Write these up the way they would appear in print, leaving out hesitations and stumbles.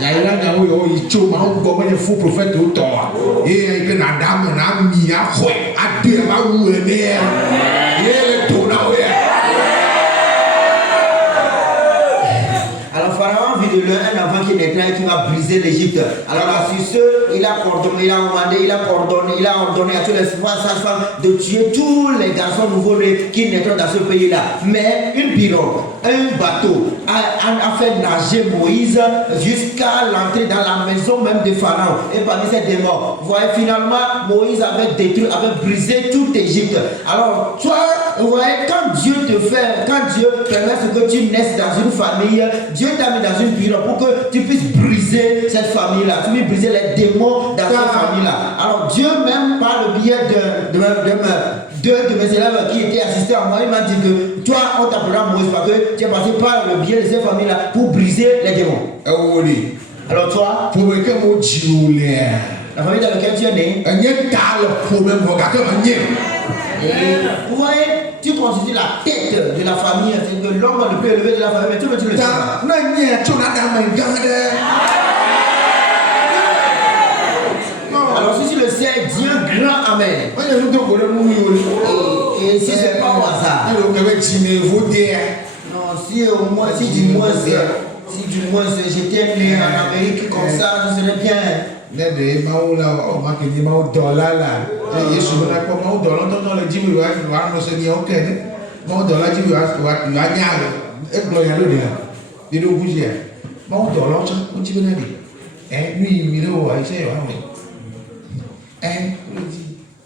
Il y a un faux prophète au temps. Et il y a dame, un ami, un frère, un deux, un alors Pharaon vit de l'un un enfant qui naîtra et qui va briser l'Égypte. Alors sur ce, il a coordonné, il a commandé, il a ordonné à tous les femmes de tuer tous les garçons nouveau-nés qui naîtront dans ce pays-là. Mais une pirogue, un bateau a fait nager Moïse jusqu'à l'entrée dans la maison même de Pharaon. Et parmi ces démons, vous voyez, finalement, Moïse avait détruit, avait brisé toute l'Égypte. Alors, toi, vous voyez, quand Dieu permet que tu naisses dans une famille, Dieu t'a mis dans une pirogue pour que tu puisses briser cette famille-là, tu puisses briser les démons dans cette famille-là. Alors Dieu même, par le biais de mes élèves qui étaient assistés à moi, il m'a dit que toi, on t'appellera Moïse parce que tu es passé par le biais de ces familles-là pour briser les démons. Alors toi, la famille dans laquelle tu es né, vous voyez, tu constitues la tête de la famille, c'est que l'homme le plus élevé de la famille, mais tu veux le sais. Alors si tu le sais, dis un grand amen. Et si c'est pas au hasard. Non, si au moins, si du moins j'étais né en Amérique comme ça, je serais bien.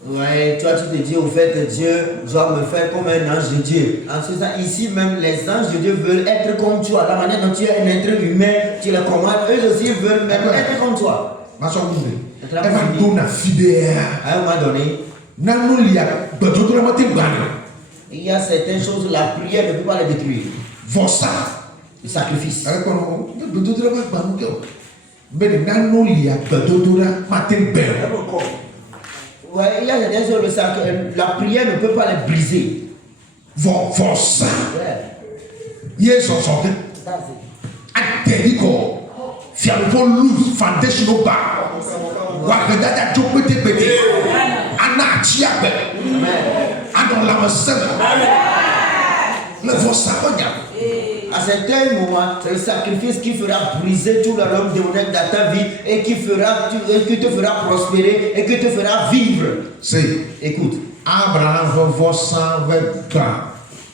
Ouais, toi tu te dis au fait Dieu doit me faire comme un ange de Dieu. En ce sens, ici même les anges de Dieu veulent être comme toi. La manière dont tu es un être humain, tu les commandes, eux aussi veulent même être comme toi. À un moment donné, il y a certaines choses, la prière ne peut pas les détruire. Le sacrifice. Ouais, il y a certaines choses, la prière ne peut pas les briser. À certains moments, c'est le sacrifice qui fera briser tout le royaume démoniaque dans ta vie et qui te fera prospérer et qui te fera vivre. Écoute. Abraham veut ça avec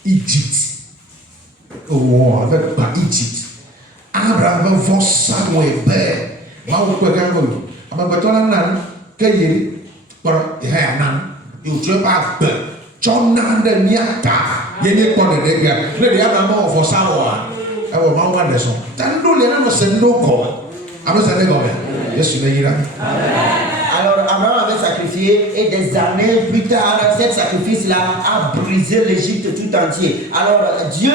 Égypte. Avec Égypte. Abraham veut ça avec alors Abraham avait sacrifié et des années plus tard, cet sacrifice-là a brisé l'Égypte tout entier. Alors Dieu,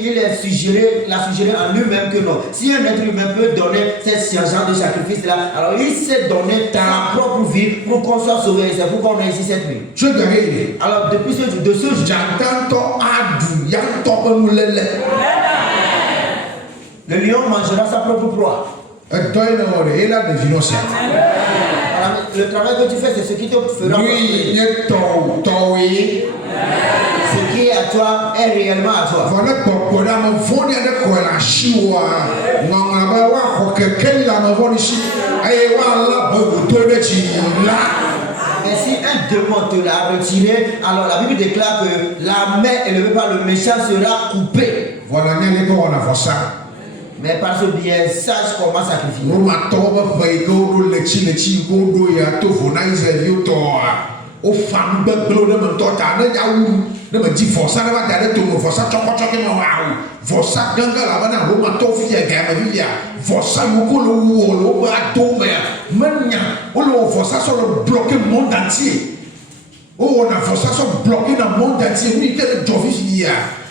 il l'a suggéré en lui-même que non. Si un être humain peut donner ce genre de sacrifice-là, alors il s'est donné dans la propre vie pour qu'on soit sauvé. C'est pourquoi on est ici cette nuit. Alors depuis ce jour, de ce jour, le lion mangera sa propre proie. Le travail que tu fais, c'est ce qui te fera ce qui est à toi est réellement à toi. Mais si un démon te l'a retiré, alors la Bible déclare que la main élevée par le méchant sera coupée. Mais par ce biais, sache comment sacrifier. Oh, on a forcé ça bloquer dans le monde entier. Oui, quel est le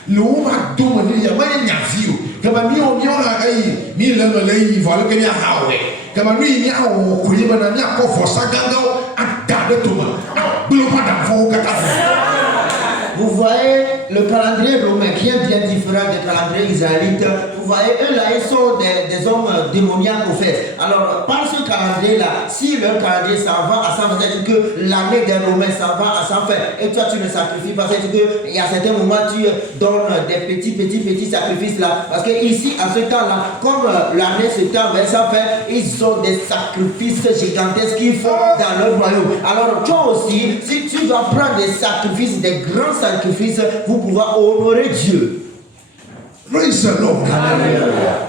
le homme a demandé, il y a pas de navire. Comme mi on la mi le il va le gagner à Hawaï. Comme lui il y a au couille mais il y a pas force ganga à garder tout le monde. Vous voyez le calendrier romain qui est bien différent du calendrier israélite. Vous voyez eux là ils sont des hommes hommes démoniaques au fait. Alors, par ce calendrier-là, si le calendrier ça va à 100, c'est-à-dire que l'année des Romains ça va à 100 faire, et toi tu ne sacrifies pas, c'est-à-dire qu'il y a certains moments tu donnes des petits sacrifices là, parce que ici, à ce temps-là, comme l'année se tend vers 100 faire, ils ont des sacrifices gigantesques qu'ils font dans leur royaume. Alors, toi aussi, si tu dois prendre des sacrifices, des grands sacrifices pour pouvoir honorer Dieu. Praise the Lord.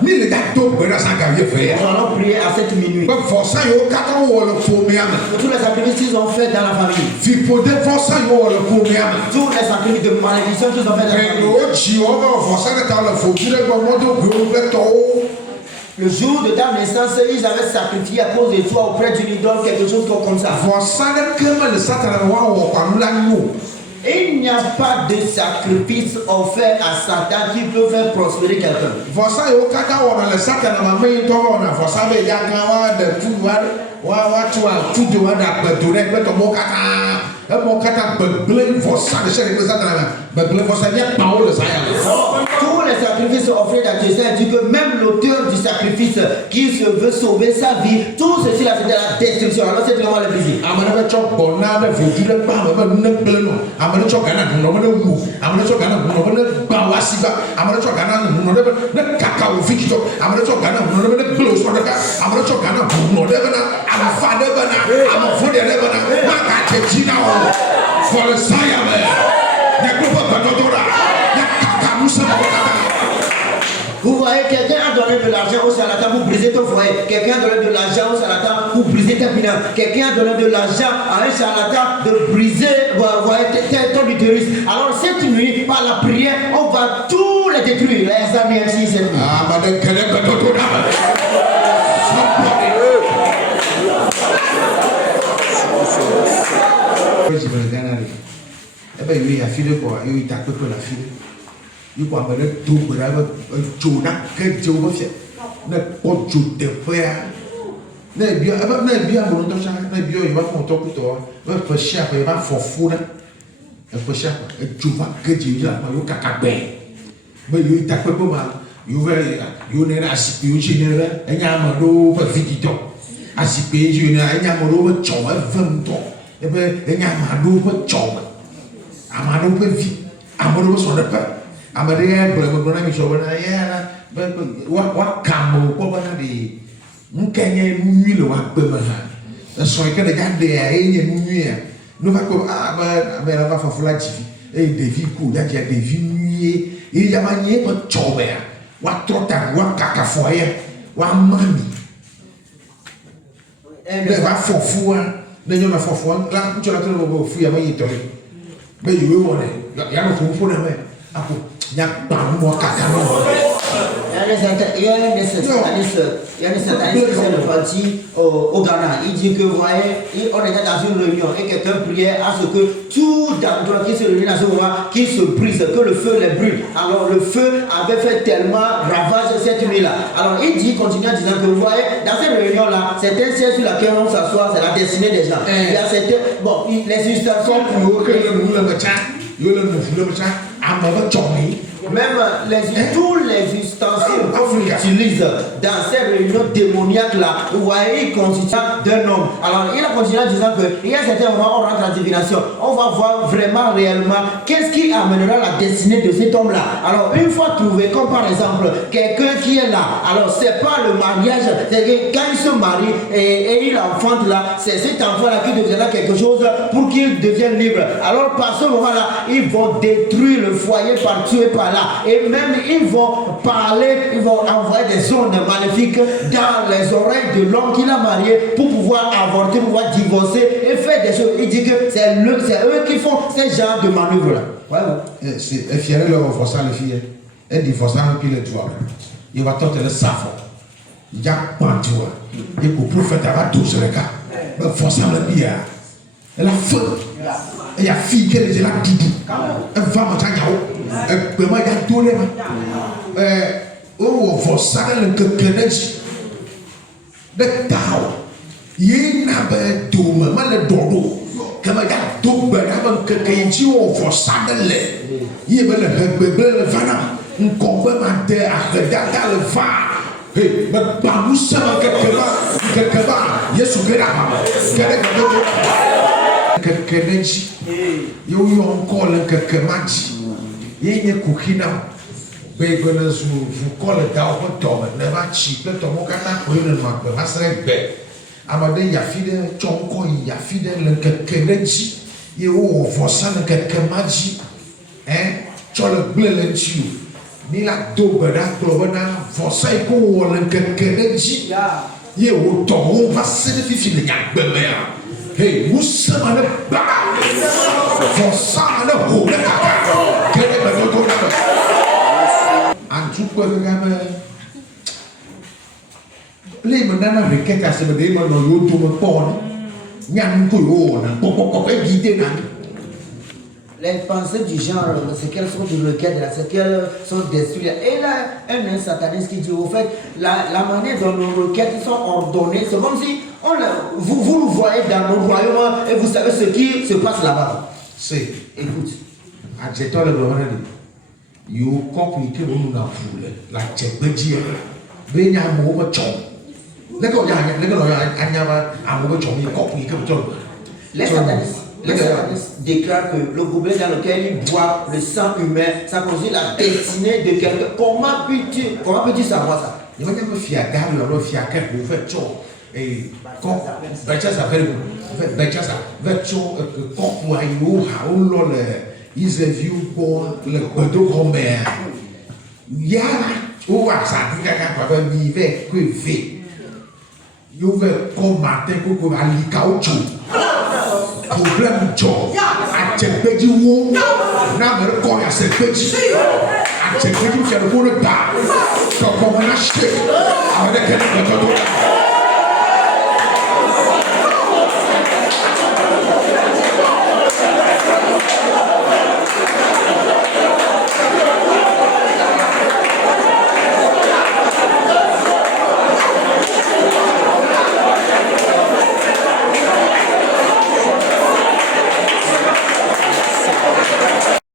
Mi le gars to bera sa gavier faire. Nous allons prier à cette minuit. Ba força yo kaka wo le pomia. Tous les sacrifices qu'ils ont fait dans la famille. Fi poder força yo le pomia. Tous les sacrifices de malédiction qu'ils ont fait dans la famille. O ji o ba força de ta le fo ki le gbo mo to gbo pe to. Le jour de ta naissance, ils avaient sacrifié à cause de toi auprès d'une idole, quelque chose comme ça. Força de kema le Satan wa wo kwa la no. Il n'y a pas de sacrifice offert à Satan qui peut faire prospérer quelqu'un. Força yo kaka wo le Satan ma me to wo na força be ya kan wa de tu wa tu de wa da pe to re pe to mo kaka. E mo kaka be força de chere le Satan be força bien pa le saya. Tous les sacrifices offerts à Dieu, c'est-à-dire que même l'auteur du sacrifice qui se veut sauver sa vie, tout ceci là c'est de la destruction. Alors c'est vraiment le plaisir. Amana chok bona be vodu le pa me ne pleno. Amana chok kana no me wu. Amana chok kana no me ba wasiba. Amana chok kana no ne kaka o fikito. Amana chok kana no me blow so de ka. Amana chok kana no de na. Am fa de na. Am fo de na. Ma ka che jina o. For the saya me. Ya ko ba dotora. Ya kaka musa ba. Vous voyez, quelqu'un a donné de l'argent au charlatan pour briser ton foyer. Quelqu'un a donné de l'argent au charlatan pour briser ta finance. Quelqu'un a donné de l'argent à un charlatan de briser ton utérus. Alors cette nuit, par la prière, on va tout les détruire. Les anéantir cette nuit. Ah, madame, quelle est votre tour? Je me regarde. Eh bien, il y a fille quoi, il y a peu la fille. Il faut amener tout pour la journée que Dieu va faire. Ne pas jouer frère. Ne bien, ne bien mon temps ça, ne bien il va faire ton pour toi. Il va faire chier, il va faire fou là. Il va faire chier, tu vas que Dieu là, il va caca ben. Mais il t'a pas mal. Il va, il n'est assis, il génère, il y a un mot pour visiter. Assis, il y a un mot pour chommer 20 ans. Et bien, il y a un mot pour chommer. Un mot pour vivre, un mot pour son repère. Amadea bwana mishobana yana wa kamo ko bana de mkenye nwi le wa pema ha so e kede gade ya enye nwi ya no va ko ba la va fafula jifi e devi ku ya dia devi nwi e ya manye ko chobe ya wa trota wa kakafoya wa mami e va fofua ne nyona fofua la nchola to bo fu ya mayi tole be yiwe wona ya no fu na me ako il y a un sataniste qui s'est répandu au Ghana. Il dit que, vous voyez, on était dans une réunion et quelqu'un priait à ce que tout d'endroit qui se réunit dans ce moment, qui se brise, que le feu les brûle. Alors le feu avait fait tellement ravage cette nuit-là. Alors il dit, continue en disant que, vous voyez, dans cette réunion-là, c'est un ciel sur laquelle on s'assoit, c'est la destinée des gens. Il y a certains, bon, les illustrations pour même tous les ustensiles qu'on utilise dans ces réunions démoniaques-là, vous voyez, ils constituent d'un homme. Alors, il a continué en disant qu'il y a certains moments où on rentre en divination. On va voir vraiment, réellement, qu'est-ce qui amènera la destinée de cet homme-là. Alors, une fois trouvé, comme par exemple, quelqu'un qui est là, alors, c'est pas le mariage, c'est que quand il se marie et il enfante là, c'est cet enfant-là qui deviendra quelque chose pour qu'il devienne libre. Alors, par ce moment-là, ils vont détruire le foyer par-dessus et par-là. Et même ils vont parler, ils vont envoyer des ondes maléfiques dans les oreilles de l'homme qu'il a marié pour pouvoir avorter, pour pouvoir divorcer et faire des choses. Il dit que c'est eux qui font ces genres de manœuvres là. Ouais. C'est fier de leur forcer les filles. Elle divorce un peu le toit. Il va tenter le savon. Il y a pas de toi. Et pour prophète avoir tout sur le cas. Mais forcer le bien. Elle a feu. Il y a fille qui est là doudou. Elle va manger un peu. Il y a tout le monde. Oh, vous savez que connaissez. De tao. Il n'a pas de domme, mais le dodo. Comme il y a tout le monde que quand il vous savez il y a le vana. Un combat à regarder le va. Hey, but Bamusa Kakaba, yes, you get up. Kakeneji, you call a Kakamaji, Yen Kukina, Bagoners who call it down for Tom and never cheap, let Tomokana, Queen Mark, Master Bed. Amade Yafide, Chonko, Yafide, Kakeneji, you for San Kakamaji, Chola Brilliant you. Nila dobera globana forçai com o lancaneji ye o tomo vasene fifi le yakbemea hey musama na ba força na ho na kaka kele ba no na antu ko ngama le manana rekeka se be mo no yo to mo pon nyam ko yo na ko guider na. Les pensées du genre, c'est qu'elles sont du requête, c'est qu'elles sont destruites. Et là, un sataniste qui dit, au fait, la manière dont nos requêtes sont ordonnées, c'est comme si vous nous voyez dans nos royaumes et vous savez ce qui se passe là-bas. C'est, écoute, adjetant le gouvernement, you compliqué mon na foule, la tchèque, benya mo chon. Lego ya anyama amogo chon, you compliqué mon chon. Les satanistes déclarent que le gobelet dans lequel il boit le sang humain, ça constitue la destinée de quelqu'un. Comment peux-tu savoir ça? Il va y avoir fiacar, le fiacar pour faire chaud. Et quand Bachasa fait Bachasa, Bacho, quand vous avez eu ils ont vu pour le bateau grand-mère. Y'a où à ça, quelqu'un va vivre que fait. Il va comme matin, qu'on va aller caoutchouc. Problème de job. A chepeji wo. Na me ko ya chepeji. A chepeji fi le ko le da. Ko ko na shit. A me de ke